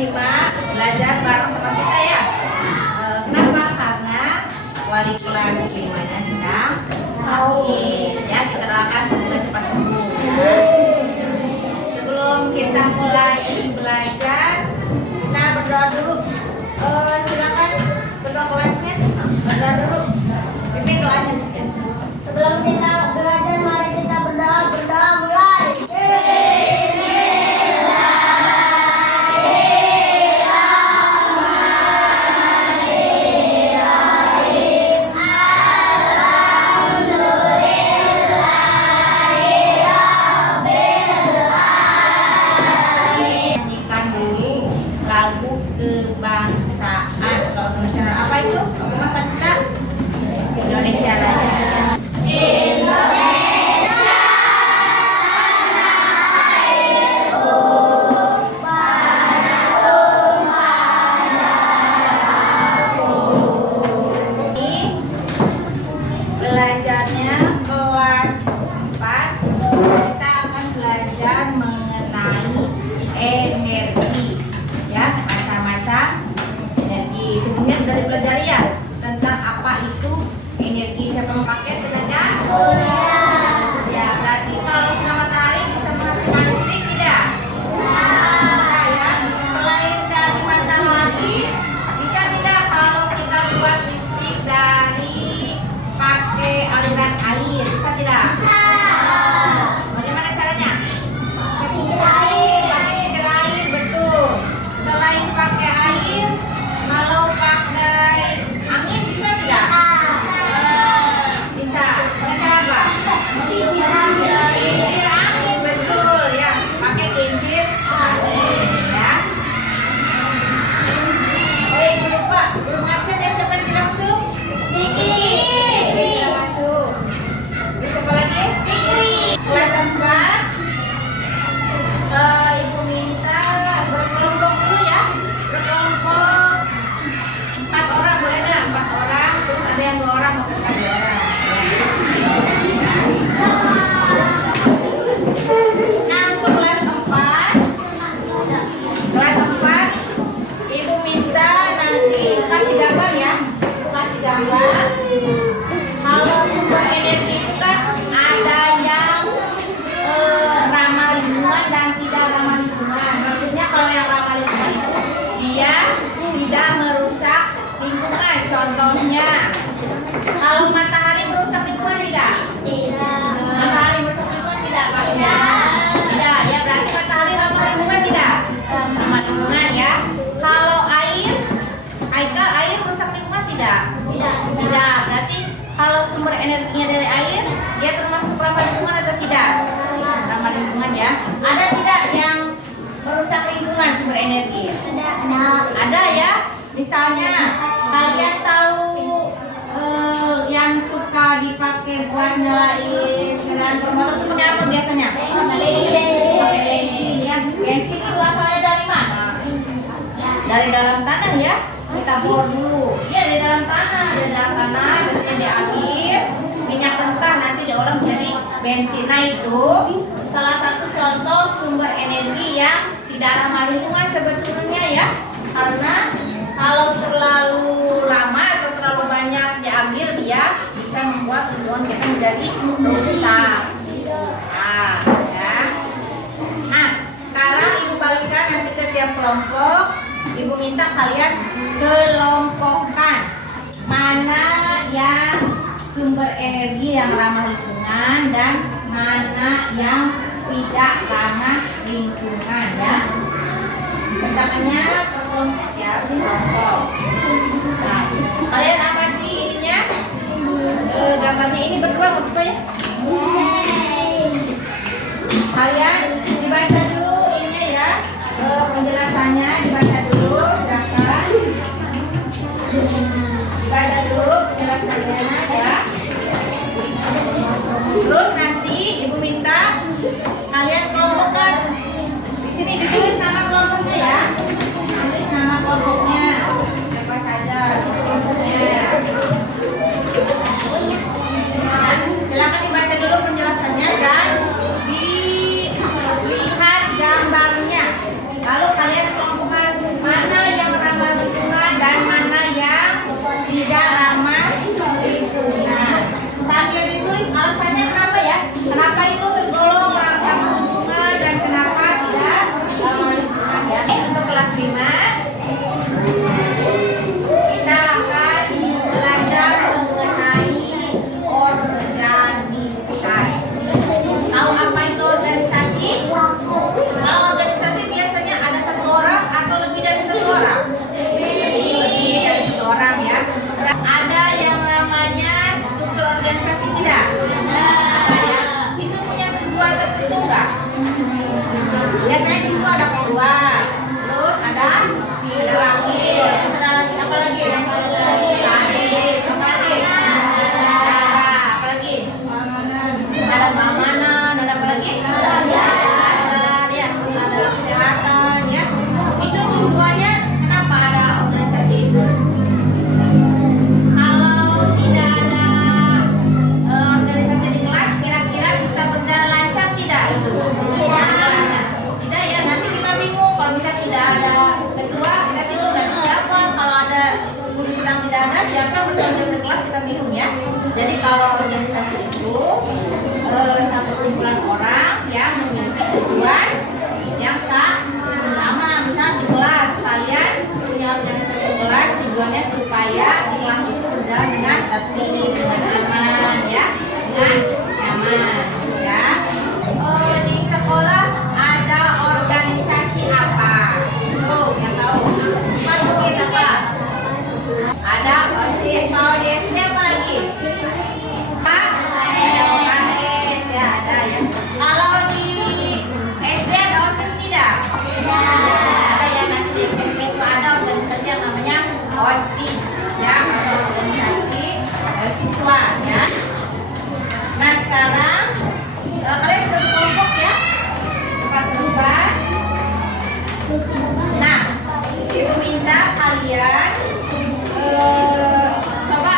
5 belajar bareng teman kita ya. Kenapa? Karena wali kelas 5-nya sedang sakit ya. Kita doakan semoga cepat sembuh ya. Sebelum kita mulai belajar, kita berdoa dulu. Silakan berdoa kelasnya. Berdoa dulu. Pimpin doanya ya. Sebelum kita belajar, mari kita berdoa mulai. Nyanyikan dulu lagu kebangsaan. Kalau nasional apa itu? Masa kita Indonesia Raya. Belajarnya kelas 4, kita akan belajar mengenai energi ya, macam-macam energi. Sebelumnya sudah dipelajari ya tentang apa itu energi. Siapa yang pakai tenaga surya? Berarti kalau sinar matahari bisa menghasilkan listrik tidak? Bisa ya. Selain dari matahari, bisa tidak kalau kita buat listrik dari pakai aliran air? Bisa tidak? Bisa. Bagaimana caranya? Pakai kincir air, betul. Selain pakai air, kalau pakai angin bisa tidak? Bisa. Dengan cara apa? Kincir angin, betul ya. Pakai kincir angin ya. Oh iya, lupa. Belum absen ya, siapa yang tidak masuk? Tidak masuk. Terus apa lagi? Kelas 4. Ibu minta berkelompok dulu ya. Berkelompok 4 orang, boleh enggak? 4 orang. Terus ada yang 2 orang, maksudnya 2 orang. Nah, untuk kelas 4. Kelas 4, Ibu minta nanti kasih gambar ya. Kasih gambar. Kalau sumber energi itu kan ada yang ramah lingkungan dan tidak ramah lingkungan. Maksudnya kalau yang ramah lingkungan itu dia tidak merusak lingkungan. Contohnya, kalau matahari merusak lingkungan tidak? Tidak. Matahari merusak lingkungan tidak, Pak? Tidak ya, berarti matahari ramah lingkungan tidak? Ramah lingkungan ya. Kalau air, air merusak lingkungan tidak? Tidak. Berarti kalau sumber energinya dari air, dia termasuk ramah lingkungan atau tidak? Ramah lingkungan ya. Ada tidak yang merusak lingkungan sumber energi? Ada ya. Misalnya kalian tahu yang suka dipakai buat nyalain generator motor itu pakai apa biasanya? Pakai bensin ya. Bensin itu asalnya dari mana? Dari dalam tanah ya. Kita bor dulu. Iya, dari dalam tanah. Dari dalam tanah biasanya diambil minyak mentah, nanti diolah menjadi bensin. Nah, itu salah satu contoh sumber energi yang tidak ramah lingkungan sebetulnya ya. Karena kalau terlalu lama atau terlalu banyak diambil, dia bisa membuat lingkungan kita menjadi rusak. Ya. Nah, sekarang Ibu bagikan nanti ke tiap kelompok. Ibu minta kalian kelompokkan mana yang sumber energi yang ramah lingkungan dan mana yang tidak ramah lingkungan ya. Pertamanya kelompok ya, kelompok. Nah, kalian amatinya gambarnya ini berdua maksudnya ya. Kalian dibaca dulu ini ya, penjelasannya dibaca dulu, silakan. Dibaca dulu penjelasannya ya. Terus nanti Ibu minta kalian kelompokkan. Di sini ditulis nama kelompoknya ya. Tulis nama kelompoknya. Siapa saja kelompoknya. Silakan dibaca dulu penjelasannya dan dilihat gambarnya. Lalu kalian kelompokkan ketua. Terus ada wakil. Terus ada lagi apa lagi? Kadif. Apa lagi? Apa lagi? Ada keamanan. Ada apa lagi? Ya, ada kesehatan ya. Itu tujuannya kenapa ada organisasi itu? Kalau tidak ada organisasi di kelas, kira-kira bisa berjalan lancar tidak itu? Tidak ya, nanti kita bingung kalau bisa tidak ada ketua, kita bingung dari siapa. Kalau ada guru sedang tidak ada, siapa bertanggung jawab di kelas, kita bingung ya. Jadi kalau organisasi itu satu kumpulan orang yang memiliki tujuan yang sama. Misal di kelas kalian punya organisasi kelas, tujuannya supaya di kelas itu berjalan dengan tertib, dengan aman ya, dengan nyaman ya. Di sekolah ada organisasi apa? Tuh, yang tahu. Masukin apa? Ada OSIS. Kalau di SD apa lagi? Ada OKS ya, ada ya. Kalau di SD ada OSIS tidak? Ada ya, nanti di SMP itu ada organisasi yang namanya OSIS ya, atau organisasi siswa ya. Nah sekarang kalian sudah kelompok ya, tempat. Nah, ibu minta kalian coba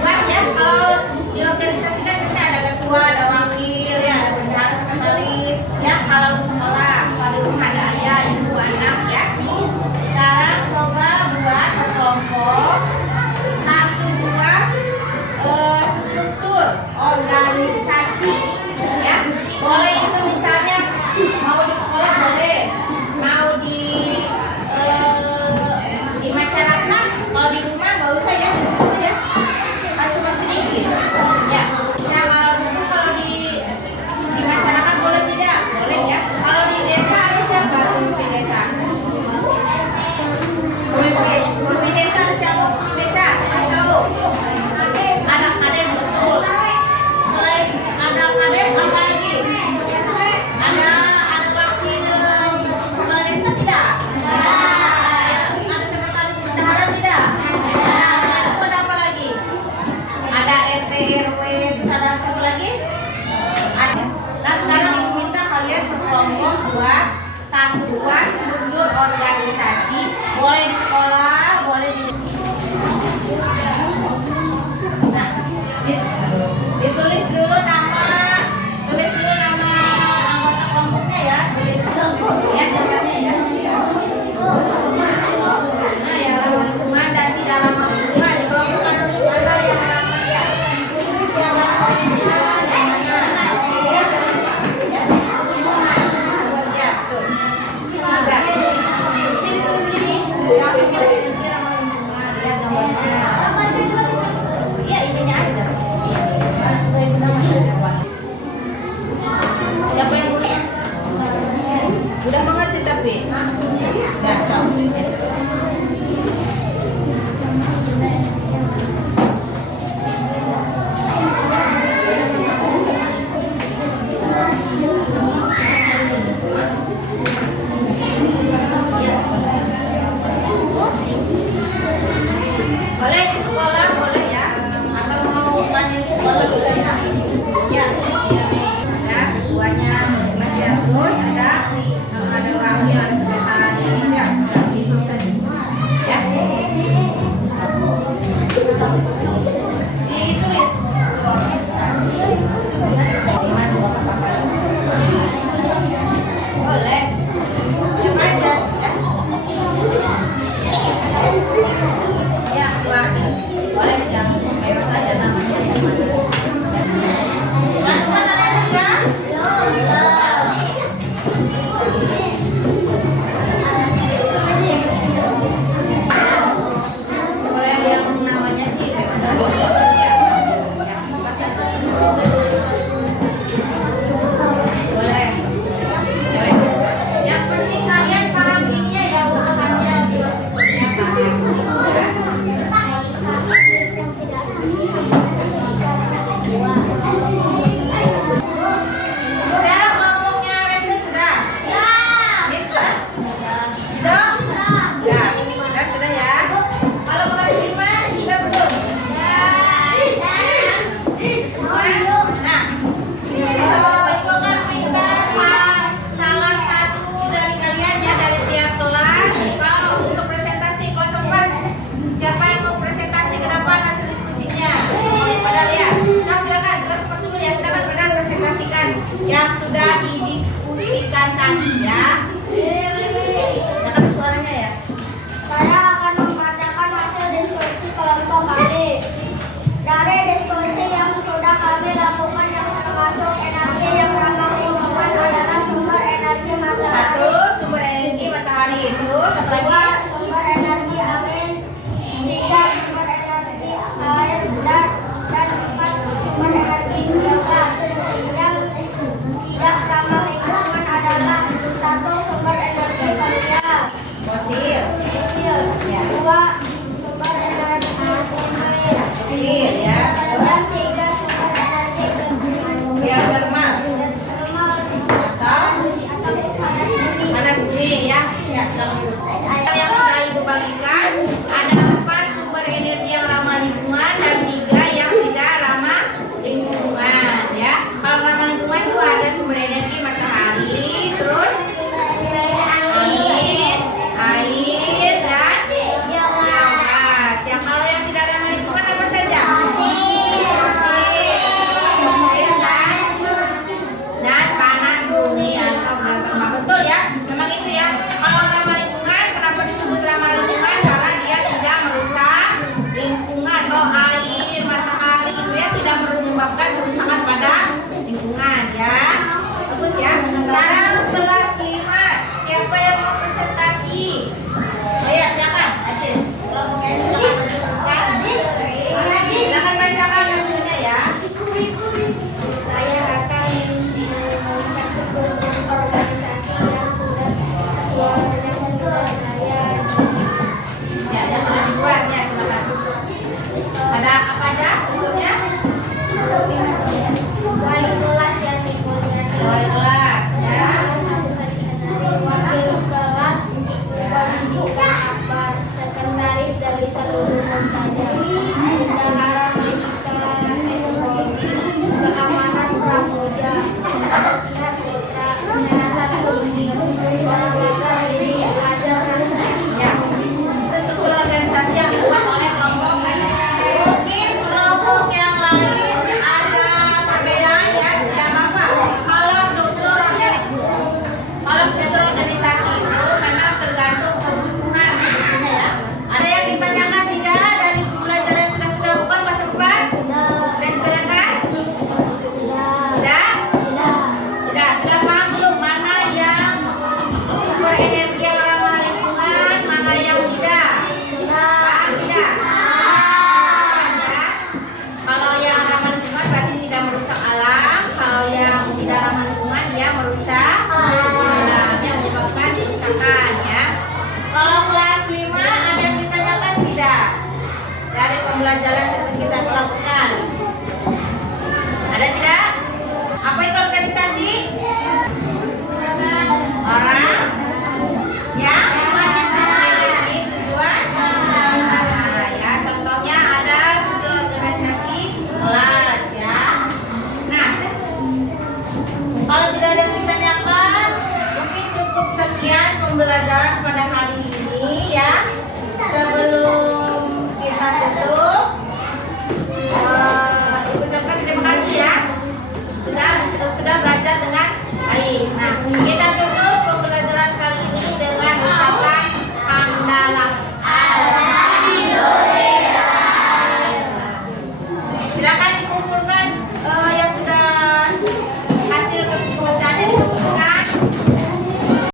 buat ya. Kalau di organisasi kan biasanya ada ketua, ada wakil, ya ada bendahara, sekretaris. Ya kalau di sekolah, kalau di rumah ada ayah, ibu, anak ya. Sekarang coba buat kelompok satu buah struktur organisasi ya. Boleh itu misalnya mau di sekolah boleh, mau di masyarakat. Kalau di rumah nggak usah ya, ya kan cuma sedikit ya. Nah kalau di masyarakat boleh tidak? Boleh ya. Kalau di desa ada siapa pemimpin desa? Pemimpin desa ada siapa? Pemimpin desa saya tahu. Ada kades betul. Selain ada kades apa lagi? Ada wakil kepala desa tidak? Ada sekretaris bendahara tidak? Ada apa lagi? Ada RT RW, bisa ada apa lagi? Ada. Nah sekarang ibu minta kalian berkelompok buat satu buah struktur organisasi. Boleh di sekolah,